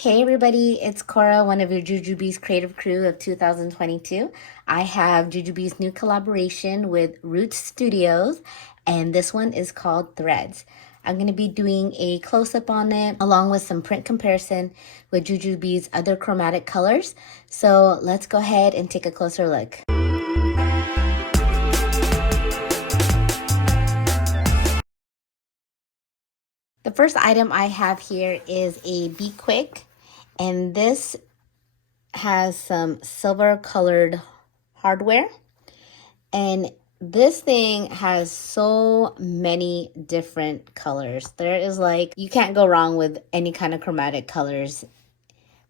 Hey everybody, it's Cora, one of your Jujube's creative crew of 2022. I have Jujube's new collaboration with Roots Studios, and this one is called Threads. I'm going to be doing a close-up on it along with some print comparison with Jujube's other chromatic colors. So let's go ahead and take a closer look. The first item I have here is a Be Quick, and this has some silver colored hardware, and this thing has so many different colors. There is you can't go wrong with any kind of chromatic colors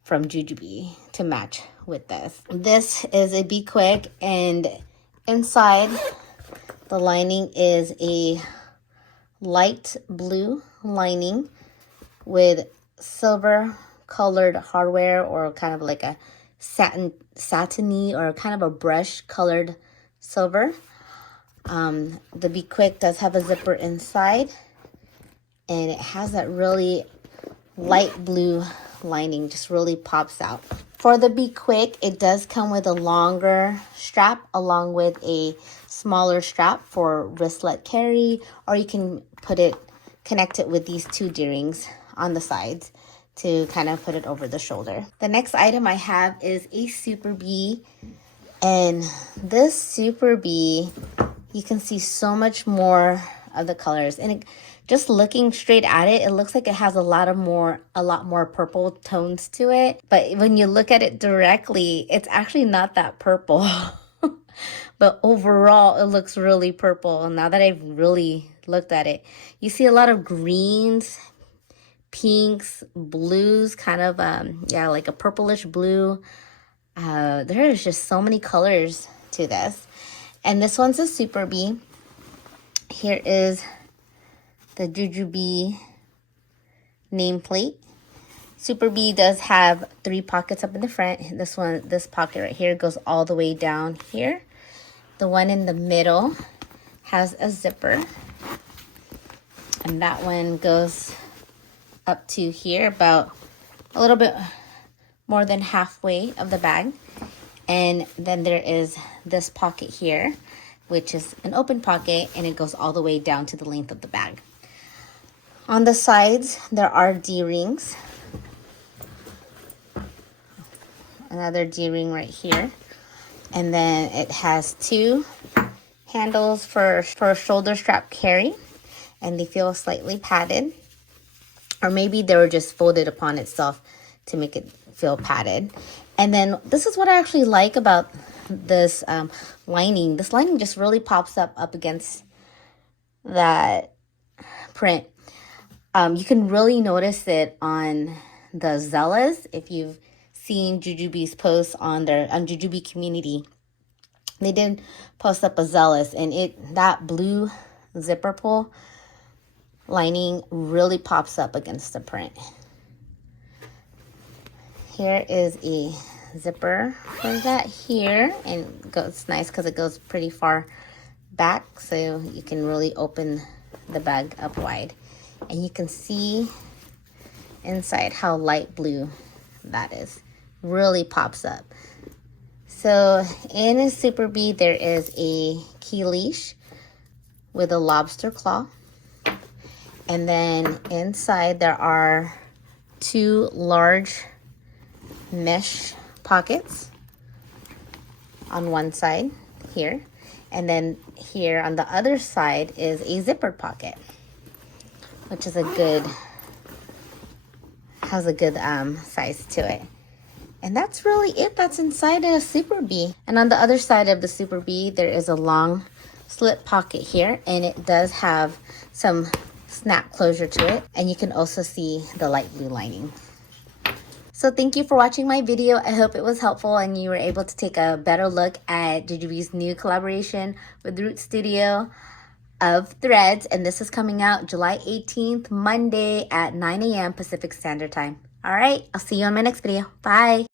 from Jujube to match with this. This is a Be Quick, and inside the lining is a light blue lining with silver colored hardware, or kind of like a satiny or kind of a brush colored silver. The Be Quick does have a zipper inside, and it has that really light blue lining, just really pops out. For the Be Quick, it does come with a longer strap along with a smaller strap for wristlet carry, or you can connect it with these two D-rings on the sides to kind of put it over the shoulder. The next item I have is a Super Bee, and this Super Bee, you can see so much more of the colors, and just looking straight at it, it looks like it has a lot more purple tones to it. But when you look at it directly, it's actually not that purple. But overall, it looks really purple. Now that I've really looked at it, you see a lot of greens, pinks, blues, kind of, like a purplish blue. There is just so many colors to this. And this one's a Super Bee. Here is the Jujube nameplate. Super Bee does have 3 pockets up in the front. This pocket right here goes all the way down here. The one in the middle has a zipper, and that one goes up to here, about a little bit more than halfway of the bag. And then there is this pocket here, which is an open pocket, and it goes all the way down to the length of the bag. On the sides, there are D-rings. Another D-ring right here. And then it has 2 handles for a shoulder strap carry, and they feel slightly padded. Or maybe they were just folded upon itself to make it feel padded. And then this is what I actually like about this lining. This lining just really pops up against that print. You can really notice it on the Zellas. If you've seen Jujube's posts on Jujube community, they did post up a Zealous, and that blue zipper pull lining really pops up against the print. Here is a zipper for that here, and it's nice because it goes pretty far back, so you can really open the bag up wide, and you can see inside how light blue that is. Really pops up. So in a Super Bee, there is a key leash with a lobster claw, and then inside there are 2 large mesh pockets on one side here, and then here on the other side is a zippered pocket, which is has a good size to it. And that's really it that's inside a Super Bee. And on the other side of the Super Bee, there is a long slip pocket here, and it does have some snap closure to it, and you can also see the light blue lining. So thank you for watching my video. I hope it was helpful and you were able to take a better look at Jujube's new collaboration with Root Studio of Threads. And this is coming out July 18th, Monday at 9 a.m. Pacific Standard Time. All right, I'll see you on my next video. Bye.